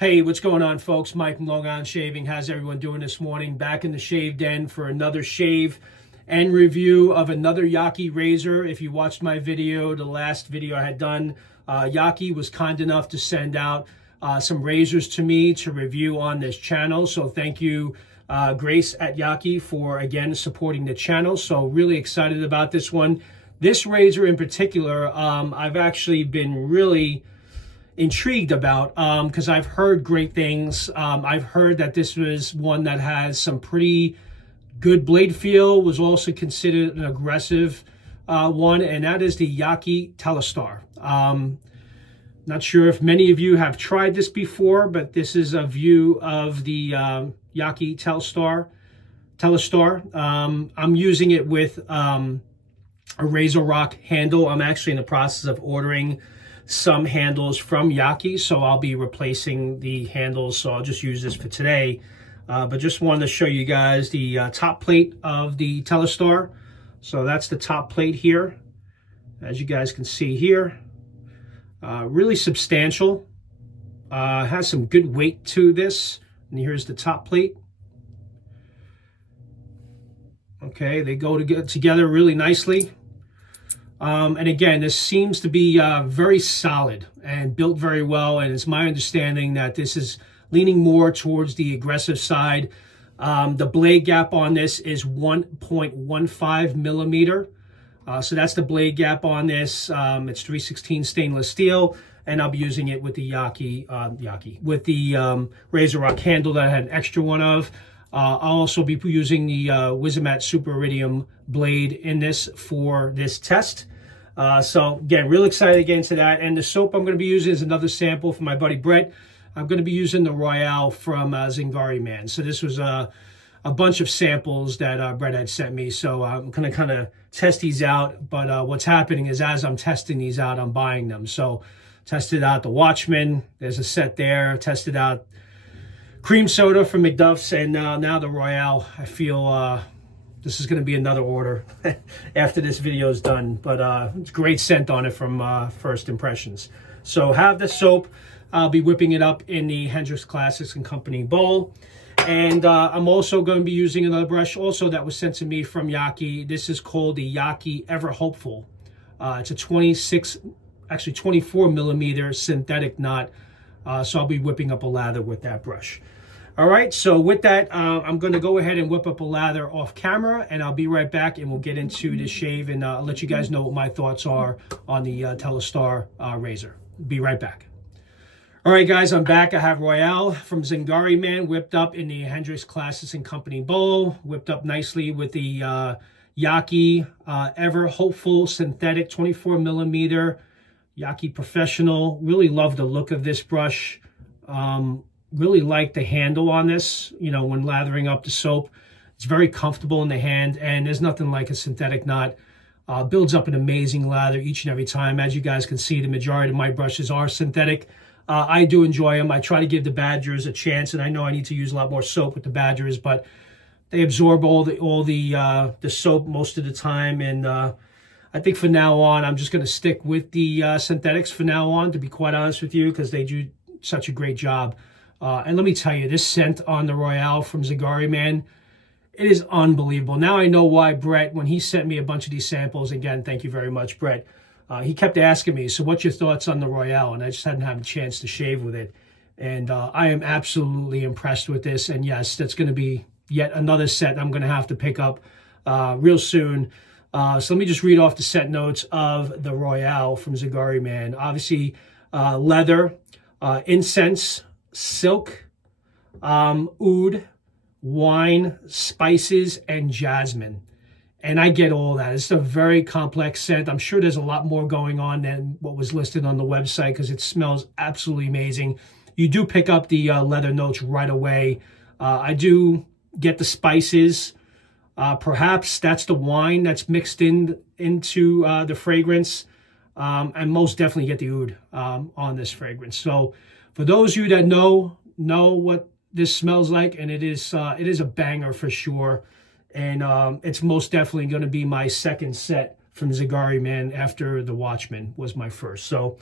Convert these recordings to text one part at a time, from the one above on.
Hey, what's going on, folks? Mike from Long Island Shaving. How's everyone doing this morning? Back in the shave den for another shave and review of another YAQI razor. If you watched my video, the last video I had done, YAQI was kind enough to send out some razors to me to review on this channel. So thank you, Grace at YAQI, for, again, supporting the channel. So really excited about this one. This razor in particular, I've actually been really intrigued about because I've heard great things. I've heard that this was one that has some pretty good blade feel, was also considered an aggressive one, and that is the YAQI Telstar. Not sure if many of you have tried this before, but this is a view of the YAQI Telstar. I'm using it with a Razor Rock handle. I'm actually in the process of ordering some handles from YAQI, so I'll be replacing the handles, so I'll just use this for today. But just wanted to show you guys the top plate of the Telstar. So that's the top plate here, as you guys can see here. Really substantial, has some good weight to this. And here's the top plate. Okay, they go together really nicely. And again, this seems to be very solid and built very well. And it's my understanding that this is leaning more towards the aggressive side. The blade gap on this is 1.15 millimeter. So that's the blade gap on this. It's 316 stainless steel. And I'll be using it with the YAQI, with the Razor Rock handle that I had an extra one of. I'll also be using the Wizamat Super Iridium blade in this for this test. So again, real excited to get into that. And the soap I'm going to be using is another sample from my buddy Brett. I'm going to be using the Royale from Zingari Man. So this was a bunch of samples that Brett had sent me. So I'm going to kind of test these out. But what's happening is as I'm testing these out, I'm buying them. So tested out the Watchman. There's a set there. Tested out cream soda from McDuff's, and now the Royale. I feel this is going to be another order after this video is done, but it's great scent on it from first impressions. So have the soap. I'll be whipping it up in the Hendrix Classics and Company bowl, and I'm also going to be using another brush also that was sent to me from YAQI. This is called the YAQI Ever Hopeful. It's a 24 millimeter synthetic knot. So I'll be whipping up a lather with that brush. All right, so with that, I'm going to go ahead and whip up a lather off camera, and I'll be right back, and we'll get into the shave, and I'll let you guys know what my thoughts are on the Telstar razor. Be right back. All right, guys, I'm back. I have Royale from Zingari Man whipped up in the Hendrix Classics and Company bowl, whipped up nicely with the YAQI Ever Hopeful synthetic 24 millimeter YAQI Professional. Really love the look of this brush. Really like the handle on this, you know, when lathering up the soap. It's very comfortable in the hand, and there's nothing like a synthetic knot. Builds up an amazing lather each and every time. As you guys can see, the majority of my brushes are synthetic. I do enjoy them. I try to give the Badgers a chance, and I know I need to use a lot more soap with the Badgers, but they absorb all the soap most of the time, and I think for now on, I'm just going to stick with the synthetics for now on, to be quite honest with you, because they do such a great job. And let me tell you, this scent on the Royale from Zingari Man, it is unbelievable. Now I know why Brett, when he sent me a bunch of these samples, again, thank you very much, Brett, he kept asking me, so what's your thoughts on the Royale? And I just hadn't had a chance to shave with it. And I am absolutely impressed with this. And yes, that's going to be yet another set I'm going to have to pick up real soon. So let me just read off the set notes of the Royale from Zingari Man. Obviously, leather, incense, silk, oud, wine, spices, and jasmine. And I get all that. It's a very complex scent. I'm sure there's a lot more going on than what was listed on the website, because it smells absolutely amazing. You do pick up the leather notes right away. I do get the spices. Perhaps that's the wine that's mixed into the fragrance. And most definitely get the oud on this fragrance. So for those of you that know what this smells like, and it is a banger for sure. And it's most definitely going to be my second set from Zingari Man after the Watchman was my first. So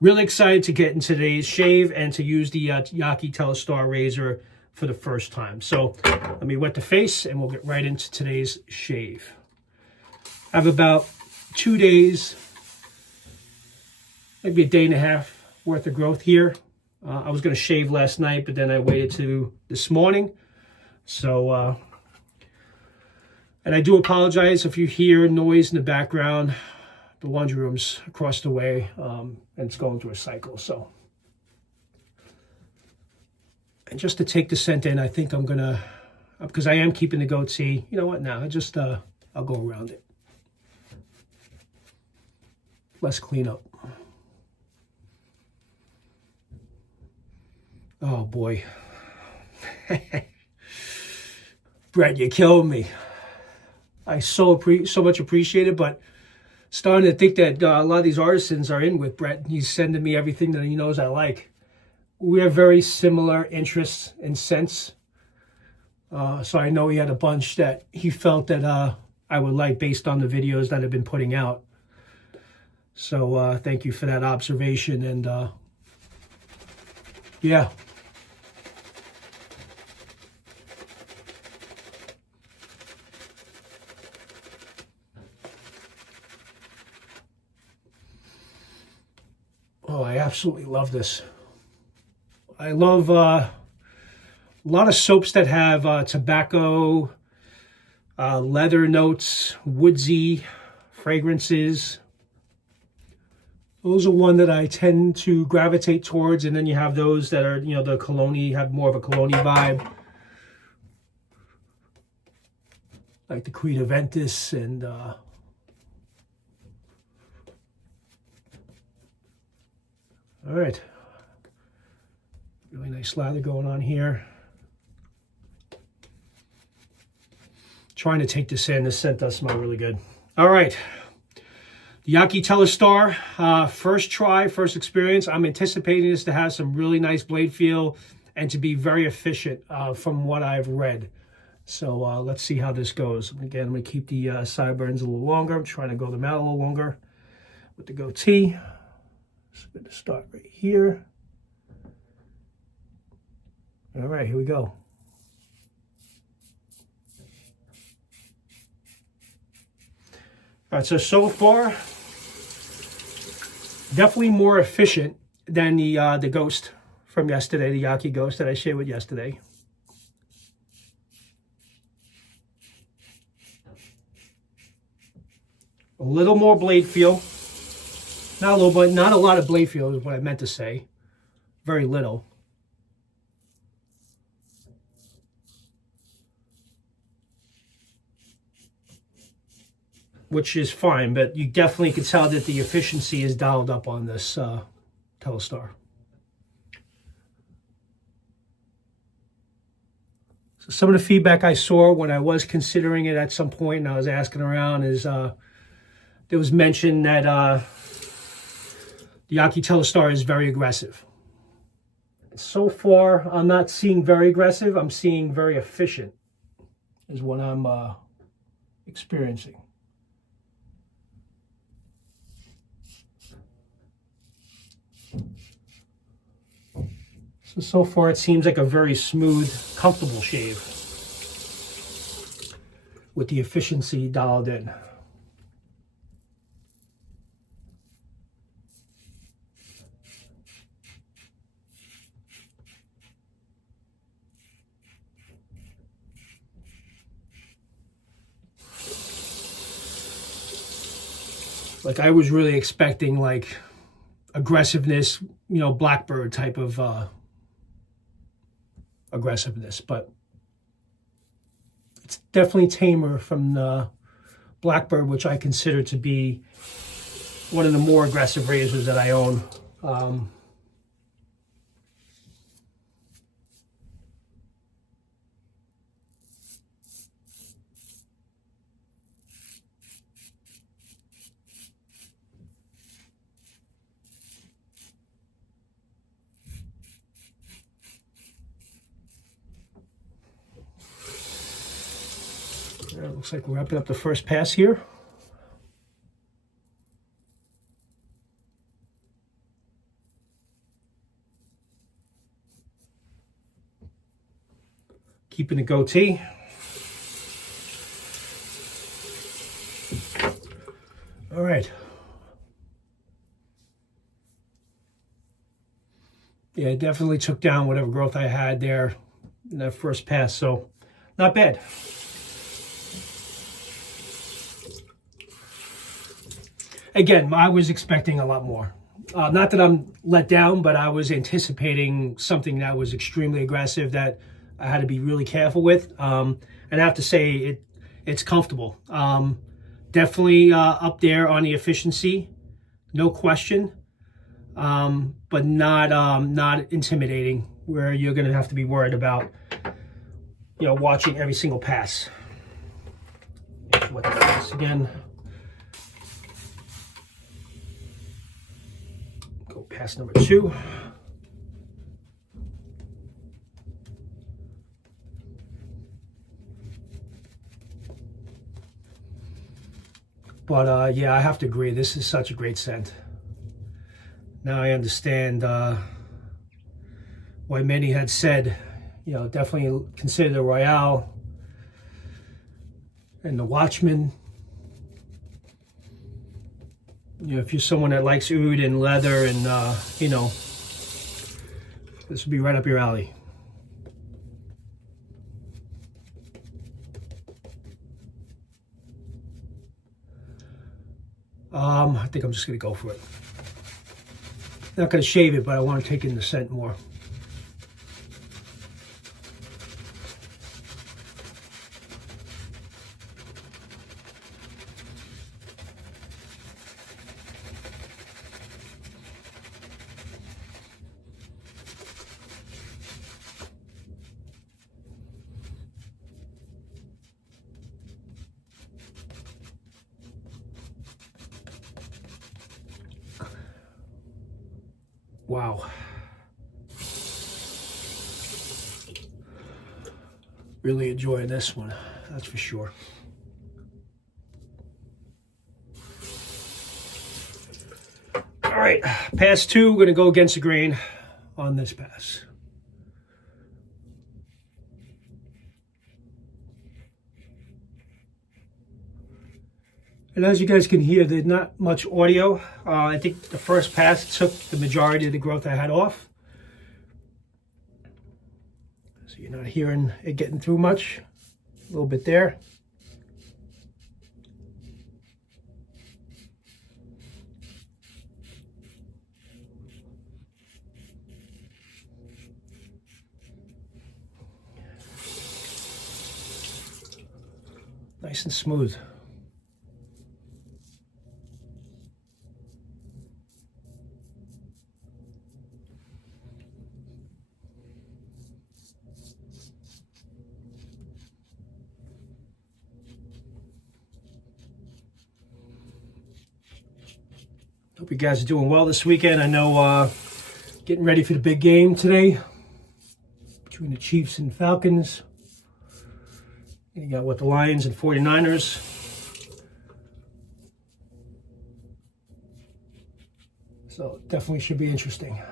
Really excited to get into today's shave and to use the YAQI Telstar razor for the first time. So let me wet the face and we'll get right into today's shave. I have about 2 days, maybe a day and a half worth of growth here. I was going to shave last night, but then I waited to this morning. So, and I do apologize if you hear noise in the background. The laundry room's across the way, and it's going through a cycle. So, and just to take the scent in, I think I'm gonna, because I am keeping the goatee. You know what? Now I'll go around it. Less cleanup. Oh boy, Brett, you killed me. I so much appreciate it, but starting to think that a lot of these artisans are in with Brett. He's sending me everything that he knows I like. We have very similar interests and scents. So I know he had a bunch that he felt that I would like based on the videos that I've been putting out. So thank you for that observation. And yeah. Oh, I absolutely love this. I love a lot of soaps that have tobacco, leather notes, woodsy fragrances. Those are one that I tend to gravitate towards. And then you have those that are, you know, the cologne, have more of a cologne vibe. Like the Creed Aventus and all right, really nice lather going on here. Trying to take this in. This scent does smell really good. All right, the YAQI Telstar, first try, first experience. I'm anticipating this to have some really nice blade feel and to be very efficient from what I've read. So let's see how this goes. Again, I'm going to keep the sideburns a little longer. I'm trying to go them out a little longer with the goatee. So I'm going to start right here. All right, here we go. All right, so far, definitely more efficient than the Ghost from yesterday, the YAQI Ghost that I shared with yesterday. A little more blade feel. Not a little, but not a lot of blade feel is what I meant to say. Very little. Which is fine, but you definitely can tell that the efficiency is dialed up on this Telstar. So some of the feedback I saw when I was considering it at some point and I was asking around is there was mention that the YAQI Telstar is very aggressive. So far, I'm not seeing very aggressive. I'm seeing very efficient is what I'm experiencing. So far, it seems like a very smooth, comfortable shave with the efficiency dialed in. Like I was really expecting like aggressiveness, you know, Blackbird type of aggressiveness, but it's definitely tamer from the Blackbird, which I consider to be one of the more aggressive razors that I own. It looks like we're wrapping up the first pass here. keeping the goatee. All right. Yeah, it definitely took down whatever growth I had there in that first pass, so not bad. Again, I was expecting a lot more. Not that I'm let down, but I was anticipating something that was extremely aggressive that I had to be really careful with. And I have to say, it's comfortable. Definitely up there on the efficiency, no question. But not intimidating, where you're going to have to be worried about, watching every single pass. What the pass again? Go pass number 2. But yeah, I have to agree. This is such a great scent. Now I understand why many had said, definitely consider the Royale and the Watchman. If you're someone that likes oud and leather and, this would be right up your alley. I think I'm just going to go for it. Not going to shave it, but I want to take in the scent more. Wow. Really enjoying this one, that's for sure. All right, pass 2, we're gonna go against the grain on this pass. And as you guys can hear, there's not much audio. I think the first pass took the majority of the growth I had off. So you're not hearing it getting through much. A little bit there. Nice and smooth. Hope you guys are doing well this weekend. I know getting ready for the big game today between the Chiefs and Falcons. And you got the Lions and 49ers. So definitely should be interesting.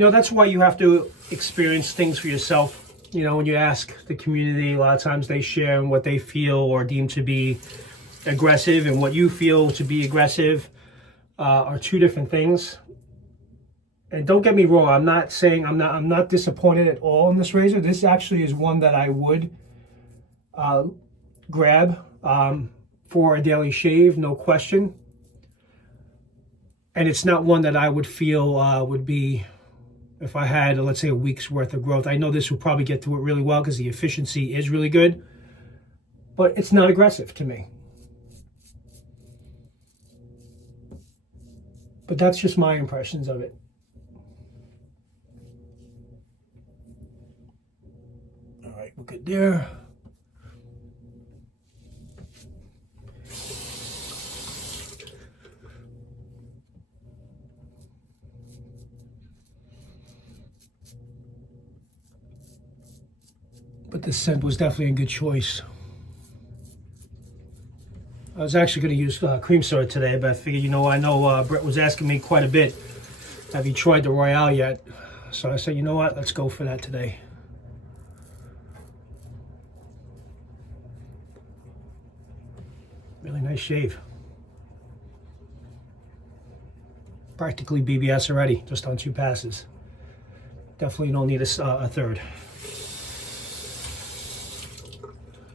That's why you have to experience things for yourself. When you ask the community, a lot of times they share what they feel or deem to be aggressive, and what you feel to be aggressive are two different things. And don't get me wrong, I'm not saying I'm not disappointed at all in this razor. This actually is one that I would grab for a daily shave, no question. And it's not one that I would feel would be, if I had, let's say, a week's worth of growth. I know this will probably get through it really well because the efficiency is really good, but it's not aggressive to me. But that's just my impressions of it. All right, we're good there. But the scent was definitely a good choice. I was actually going to use cream soda today, but I figured, you know, I know Brett was asking me quite a bit, have you tried the Royale yet? So I said, you know what, let's go for that today. Really nice shave. Practically BBS already, just on 2 passes. Definitely don't need a third.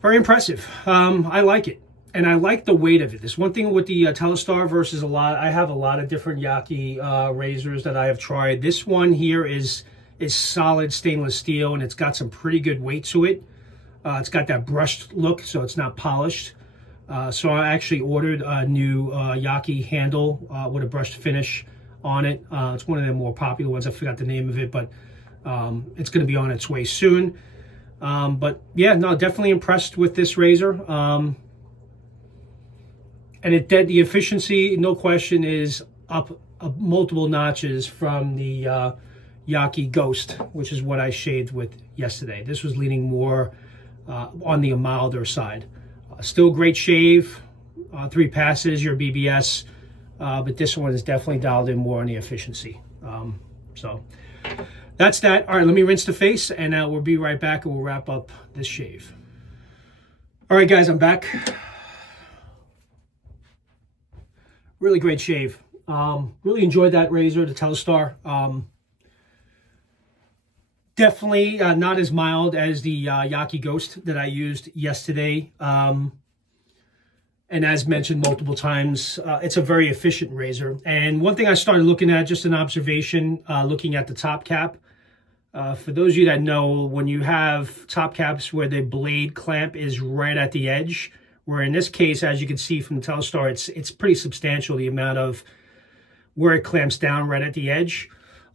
Very impressive. I like it. And I like the weight of it. There's one thing with the Telstar versus I have a lot of different YAQI razors that I have tried. This one here is solid stainless steel, and it's got some pretty good weight to it. It's got that brushed look, so it's not polished. So I actually ordered a new YAQI handle with a brushed finish on it. It's one of the more popular ones. I forgot the name of it, but it's going to be on its way soon. But yeah, no, definitely impressed with this razor. And the efficiency, no question, is up multiple notches from the YAQI Ghost, which is what I shaved with yesterday. This was leaning more on the milder side. Still great shave, 3 passes, your BBS, but this one is definitely dialed in more on the efficiency. So that's that. All right, let me rinse the face, and we'll be right back, and we'll wrap up this shave. All right, guys, I'm back. Really great shave. Really enjoyed that razor, the Telstar. Definitely not as mild as the YAQI Ghost that I used yesterday. And as mentioned multiple times, it's a very efficient razor. And one thing I started looking at, just an observation, looking at the top cap. For those of you that know, when you have top caps where the blade clamp is right at the edge, where in this case, as you can see from the Telstar, it's pretty substantial, the amount of where it clamps down right at the edge.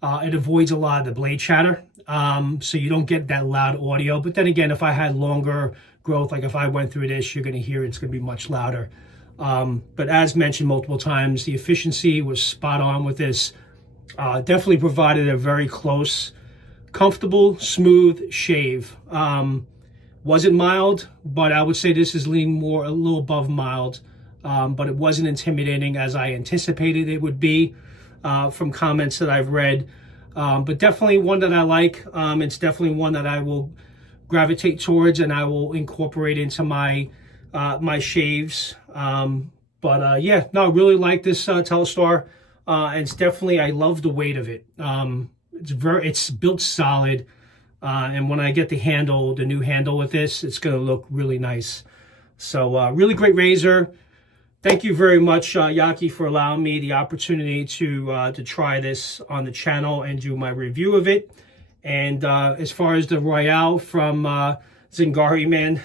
It avoids a lot of the blade chatter, so you don't get that loud audio. But then again, if I had longer growth, like if I went through this, you're going to hear it's going to be much louder. But as mentioned multiple times, the efficiency was spot on with this. Definitely provided a very close, comfortable, smooth shave. Wasn't mild, but I would say this is leaning more a little above mild, but it wasn't intimidating as I anticipated it would be from comments that I've read. But definitely one that I like. It's definitely one that I will gravitate towards, and I will incorporate into my my shaves. Yeah, no, I really like this Telstar. And it's definitely, I love the weight of it. It's built solid. And when I get the new handle with this, it's going to look really nice. So really great razor. Thank you very much, YAQI, for allowing me the opportunity to try this on the channel and do my review of it. And as far as the Royale from Zingari Man,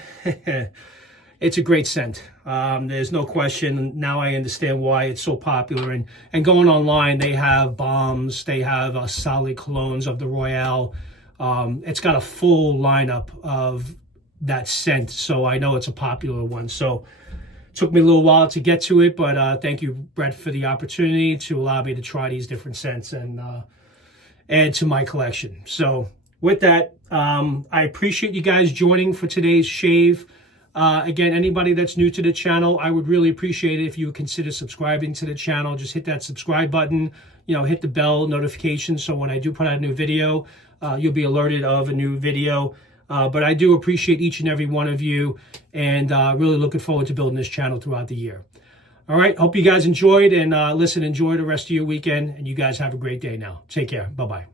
it's a great scent. There's no question. Now I understand why it's so popular. And going online, they have bombs. They have solid colognes of the Royale. It's got a full lineup of that scent, so I know it's a popular one. So it took me a little while to get to it, but thank you, Brett, for the opportunity to allow me to try these different scents and add to my collection. So with that, I appreciate you guys joining for today's shave. Again, anybody that's new to the channel, I would really appreciate it if you would consider subscribing to the channel. Just hit that subscribe button, hit the bell notification, so when I do put out a new video, you'll be alerted of a new video. But I do appreciate each and every one of you, and really looking forward to building this channel throughout the year. All right, hope you guys enjoyed, and listen, enjoy the rest of your weekend, and you guys have a great day now. Take care. Bye-bye.